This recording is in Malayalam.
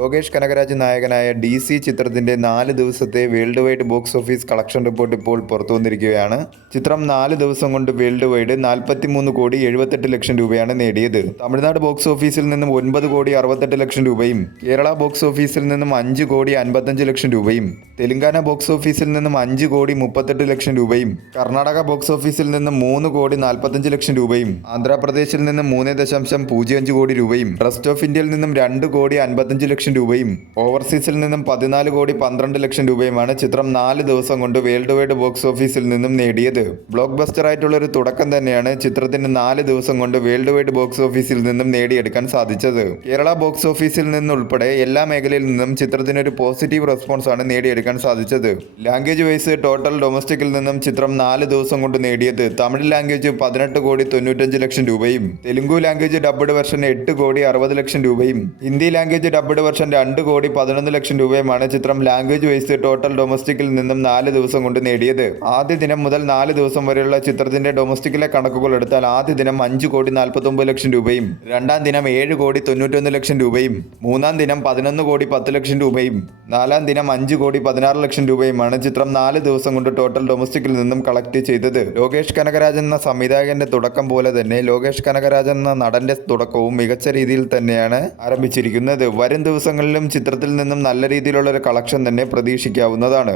ലോകേഷ് കനകരാജ് നായകനായ DC ചിത്രത്തിന്റെ 4 ദിവസത്തെ world wide box office collection report ഇപ്പോൾ പുറത്തു വന്നിരിക്കുകയാണ്. ചിത്രം 4 ദിവസം കൊണ്ട് വേൾഡ് വൈഡ് 43,78,00,000 രൂപയാണ് നേടിയത്. തമിഴ്നാട് ബോക്സ് ഓഫീസിൽ നിന്നും 9,68,00,000 രൂപയും കേരള ബോക്സ് ഓഫീസിൽ നിന്നും 5,55,00,000 രൂപയും തെലങ്കാന ബോക്സ് ഓഫീസിൽ നിന്നും 5,38,00,000 രൂപയും കർണാടക ബോക്സ് ഓഫീസിൽ നിന്നും 3,45,00,000 രൂപയും ആന്ധ്രാപ്രദേശിൽ നിന്നും 3.05 കോടി രൂപയും റെസ്റ്റ് ഓഫ് ഇന്ത്യയിൽ നിന്നും 2,55,00,000 രൂപയും ഓവർസീസിൽ നിന്നും 14,12,00,000 രൂപയുമാണ് ചിത്രം 4 ദിവസം കൊണ്ട് വേൾഡ് വൈഡ് ബോക്സ് ഓഫീസിൽ നിന്നും നേടിയത്. ബ്ലോക്ക് ബസ്റ്റർ ആയിട്ടുള്ള ഒരു തുടക്കം തന്നെയാണ് ചിത്രത്തിന് 4 ദിവസം കൊണ്ട് വേൾഡ് വൈഡ് ബോക്സ് ഓഫീസിൽ നിന്നും നേടിയെടുക്കാൻ സാധിച്ചത്. കേരള ബോക്സ് ഓഫീസിൽ നിന്നുൾപ്പെടെ എല്ലാ മേഖലയിൽ നിന്നും ചിത്രത്തിന് ഒരു പോസിറ്റീവ് റെസ്പോൺസ് ആണ് നേടിയെടുക്കാൻ സാധിച്ചത്. ലാംഗ്വേജ് വൈസ് ടോട്ടൽ ഡൊമസ്റ്റിക്കിൽ നിന്നും ചിത്രം 4 ദിവസം കൊണ്ട് നേടിയത് തമിഴ് ലാംഗ്വേജ് 18,95,00,000 രൂപയും തെലുങ്കു ലാംഗ്വേജ് ഡബ്ഡ് വെർഷൻ 8,60,00,000 രൂപയും ഹിന്ദി ലാംഗ്വേജ് ഡബ്ഡ് വെർഷൻ 2,11,00,000 രൂപയുമാണ് ചിത്രം ലാംഗ്വേജ് വൈസ് ടോട്ടൽ ഡൊമസ്റ്റിക്കിൽ നിന്നും 4 ദിവസം കൊണ്ട് നേടിയത്. ആദ്യ ദിനം മുതൽ 4 ദിവസം വരെയുള്ള ചിത്രത്തിന്റെ ഡൊമസ്റ്റിക്കിലെ കണക്കുകൾ എടുത്താൽ ആദ്യ ദിനം 5,49,00,000 രൂപയും രണ്ടാം ദിനം 7,91,00,000 രൂപയും മൂന്നാം ദിനം 11,10,00,000 രൂപയും നാലാം ദിനം 5,16,00,000 രൂപയുമാണ് ചിത്രം 4 ദിവസം കൊണ്ട് ടോട്ടൽ ഡൊമസ്റ്റിക്കിൽ നിന്നും കളക്ട് ചെയ്തത്. ലോകേഷ് കനകരാജ് എന്ന സംവിധായകന്റെ തുടക്കം പോലെ തന്നെ ലോകേഷ് കനകരാജ് എന്ന നടന്റെ തുടക്കവും മികച്ച രീതിയിൽ തന്നെയാണ് ആരംഭിച്ചിരിക്കുന്നത്. വരും ദിവസങ്ങളിലും ചിത്രത്തിൽ നിന്നും നല്ല രീതിയിലുള്ള ഒരു കളക്ഷൻ തന്നെ പ്രതീക്ഷിക്കാവുന്നതാണ്.